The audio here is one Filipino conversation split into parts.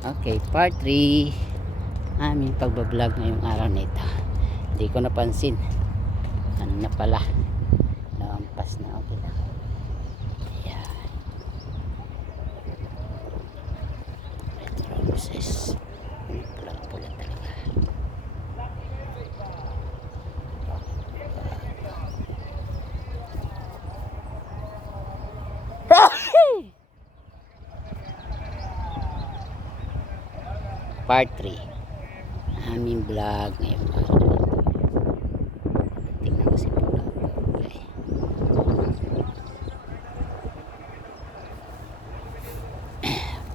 Okay, part 3 aming pagbablog ngayong araw na ito. Hindi ko napansin ano na pala, naampas na. Okay lang. Ayan, retroces pula pula talaga. Part 3 aming vlog ngayong araw na ito. Tingnan ko si pula. Okay.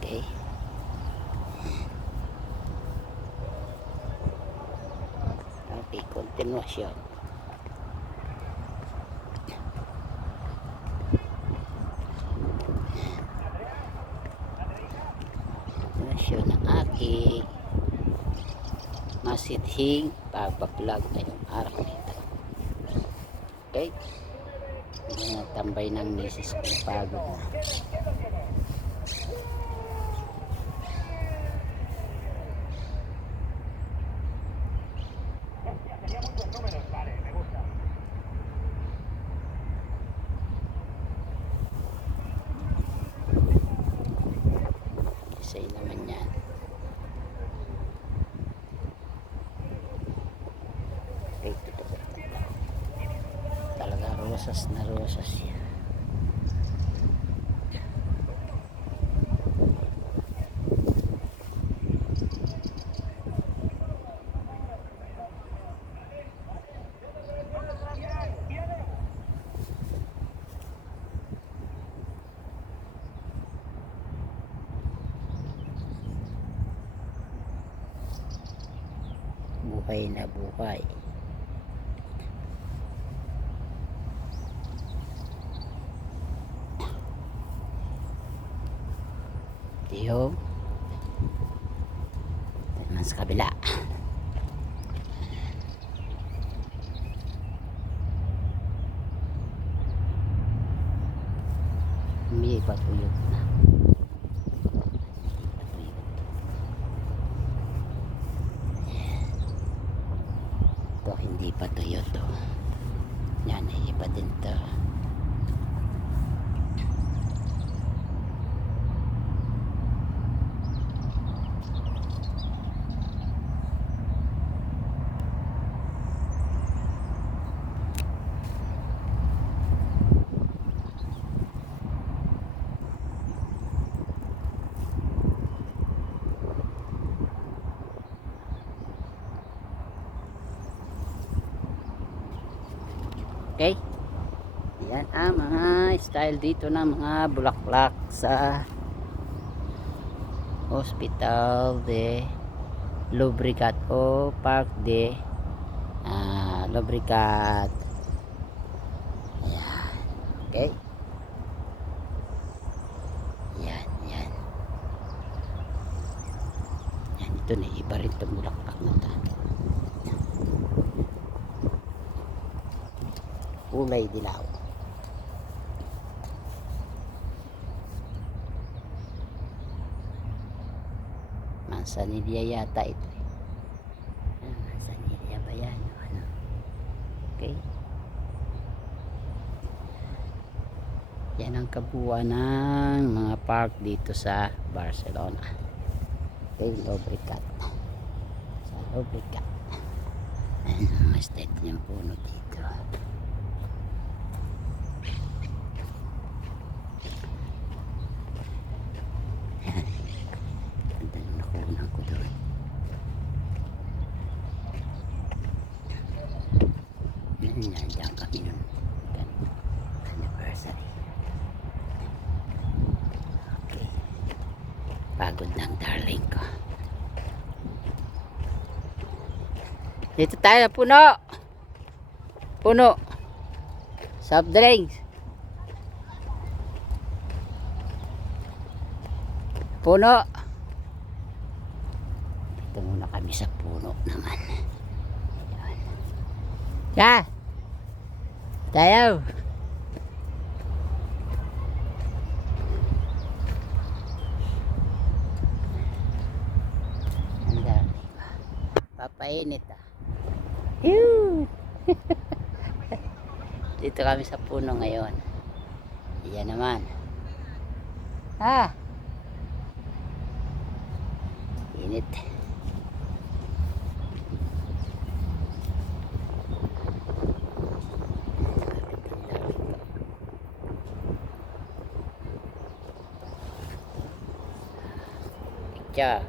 Okay. Okay, continuation. Continuation ng aking masithing pagbablog ngayong araw na ito. Okay. Tambay ng misis ko, pagod na. Say naman yan. Okay, tutupo talaga, rosas na rosas yan. Buhay na buhay. Tiyo. Naman sa kabila. May patuyot na. Ito hindi pa tuyot to. Yan, iba din to. Okay. Yan ang mga style dito ng mga bulaklak sa Hospital de Llobregat o Park de Llobregat. Yan. Okay. Yan, yan. Yan, ito na iba rin itong bulaklak na ito. Kulay dilaw. Mansanilla yata ito. Mansanilla ba yan? Ano? Okay. Yan ang kabuuan ng mga park dito sa Barcelona. Okay, Llobregat. Sa Llobregat. Ayan ang mga style niyang puno dito. Nandiyan kami nun anniversary. Okay, pagod ng darling ko. Dito tayo, puno puno soft drinks, puno. Dito muna kami sa puno naman. Ya tayo. Papainit ah. Ew! Dito kami sa puno ngayon. Iyan naman. Ah! Init. Picture.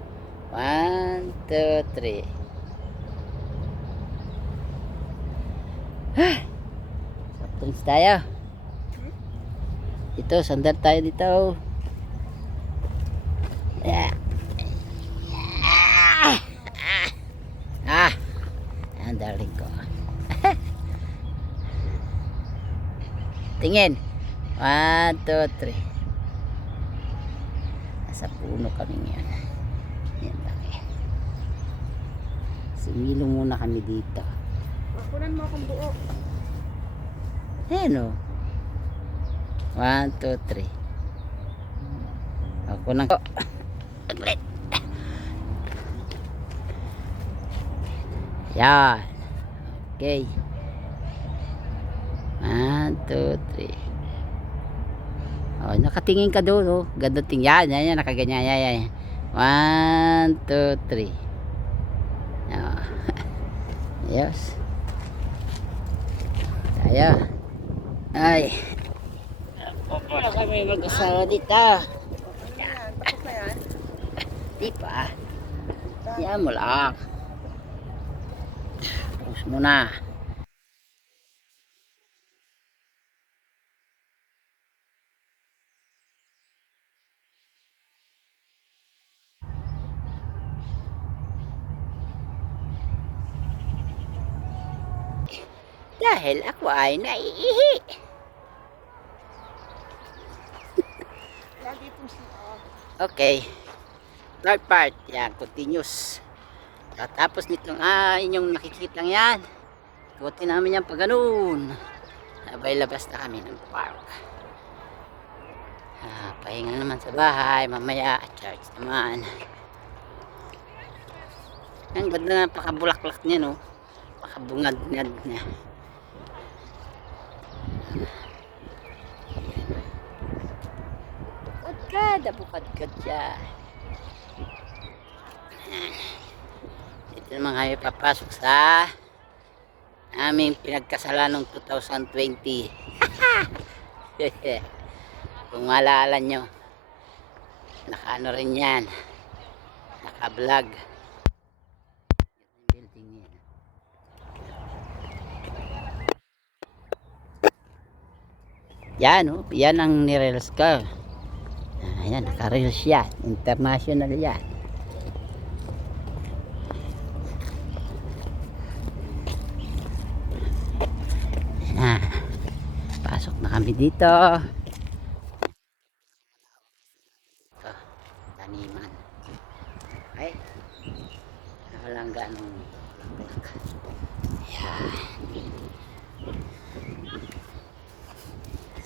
1, 2, 3. Tulis tayo. Dito, sandal tayo dito. Yeah. Ang darling ko. Tingin. 1, 2, 3. Nasa puno kami ngayon. Yan laki. Sumilong muna kami dito. Kunan mo akong buo. Ayan o. 1, 2, 3. Ako nang aglit. Yan. Okay. 1, 2, 3. Oh, nakatingin ka doon oh. Ganda tingin. Yan, nakaganyan. Yan. 1, 2, 3. Oh. Yes. Tayo. Ay. Wala kami mag-asawa dito. Yan, tapos na yan. Di pa. Yan mo lang. Tapos muna. Dahil ako ay naiihi. Lagi itong siya. Okay. Third part. Yan, continuous. Tapos nitong inyong nakikitang yan. Ikutin namin yan pag ganun. Sabay labas na kami ng park. Pahinga naman sa bahay. Mamaya, charge naman. Ang ganda na pakabulaklak niya, no? Pakabungad-ngad niya. Bukad-kad siya. Dito naman kami papasok sa aming pinagkasalan noong 2020. Kung maalala nyo, naka-ano rin yan, naka-vlog. Building yan. Yan oh, yan ang nireels ko. Ayan, naka-reels yan. International yan. Ayan. Pasok na kami dito. Ito, taniman. Ay, walang ganong ayan.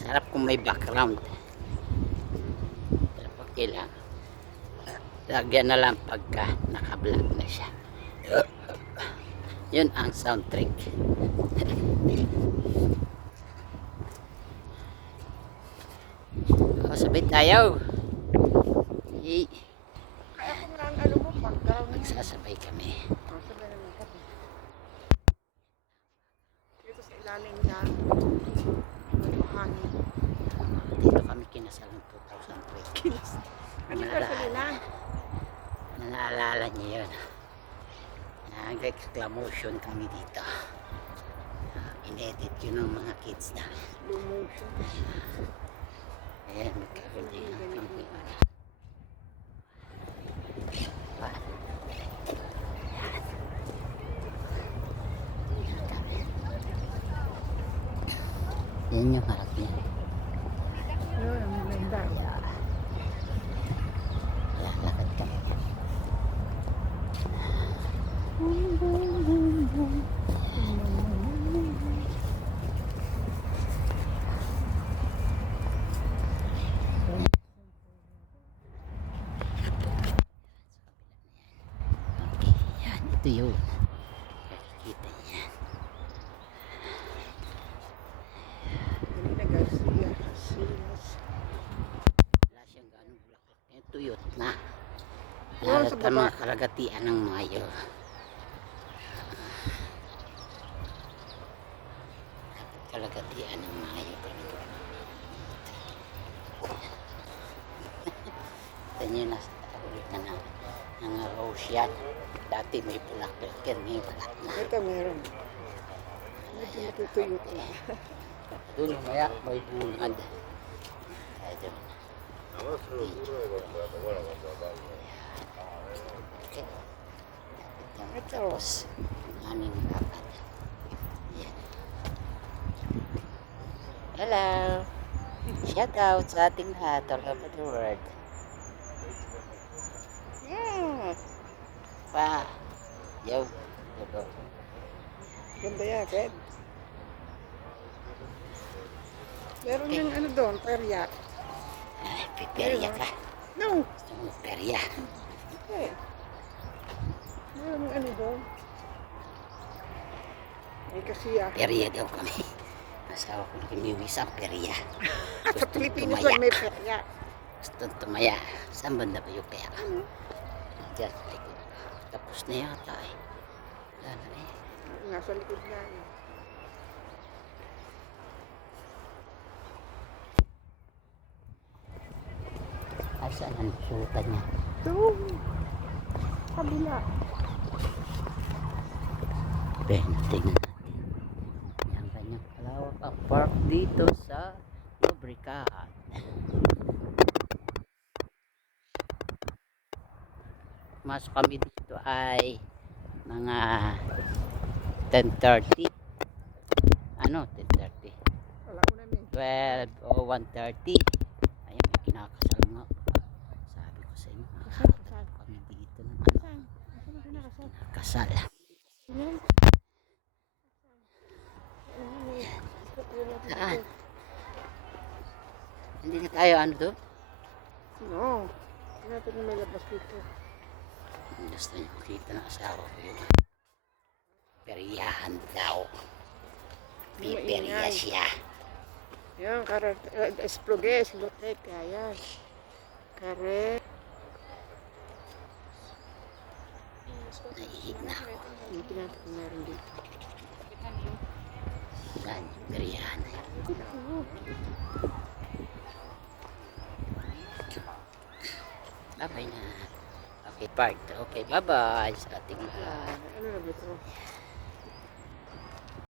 Sarap kung may background. Lang lagyan na lang pagka naka-vlog na siya. Yun ang soundtrack. Sabay tayo. Kaya kung nga ang ano mo, background mo. Magsasabay kami. Sabay naman kami. Dito sa ilalim niya. Hangin. Dito kami kinasal ng 2003. Ano ka sa nila? Naalala niyo yun. Nag-exclamation kami dito. In-edit yun ng mga kids na. Slow motion. Ayan, magkakaroon din ng kami. Yan yung harap niya. Yun, ang maganda. Lakad kami. Okay, yan. Ito yun. na. Doon sa Nalat ang baba. mga kalagatian ng Mayo. Kalagatian ng Mayo. Ito nyo na sa ulit na rose yan. Dati may bulaklak yan, ngayon wala na. Ito meron. Medyo natutuyo na. Doon maya may bungad. Ayun. Okay. Tapos, aming dapat. Yan. Hello. Shout out sa ating lahat all over the world. Yeah. Pa. Yo. Yo. Ganda yan, Fred. Meron yung ano doon, perya. Ay, piperya ka. No. Gusto mo perya. Eh. Meron yung ano doon. Ay kasi Perya daw kami. Asawa ko nagimiwis ang perya. sa Gusto Pilipinas tumaya. lang may perya. Gusto tumaya. Saan banda ba yung pera? Diyan sa likod. Tapos na yata eh. Wala na eh. Nasa likod na eh. Ay, saan ang sultan niya? Doon. Kabila. Ben, tingnan natin. Yan kanyang kalawak ang park dito sa Lubricahan. Masok kami dito ay mga 10:30. Ano, 10:30? Wala ko na eh. 12 o 1:30. Ayun, may kinakasal nga. Sabi ko sa inyo, makakatag kami dito ng ano, Saan? Saan na kinakasal? kasal. Yan. Saan? Hindi na tayo ano doon? No. Hindi natin na may labas dito. Gusto niyo makita ng asawa ko yung peryahan daw. May perya Maingay. siya. Yan, espluges, lotek, ayan. Kare. Naihig na ako. Yung tinatapos na meron dito. Saan yung peryahan? Bye-bye na. Okay, park. Okay, bye-bye sa ating lahat. Ano na ba ito?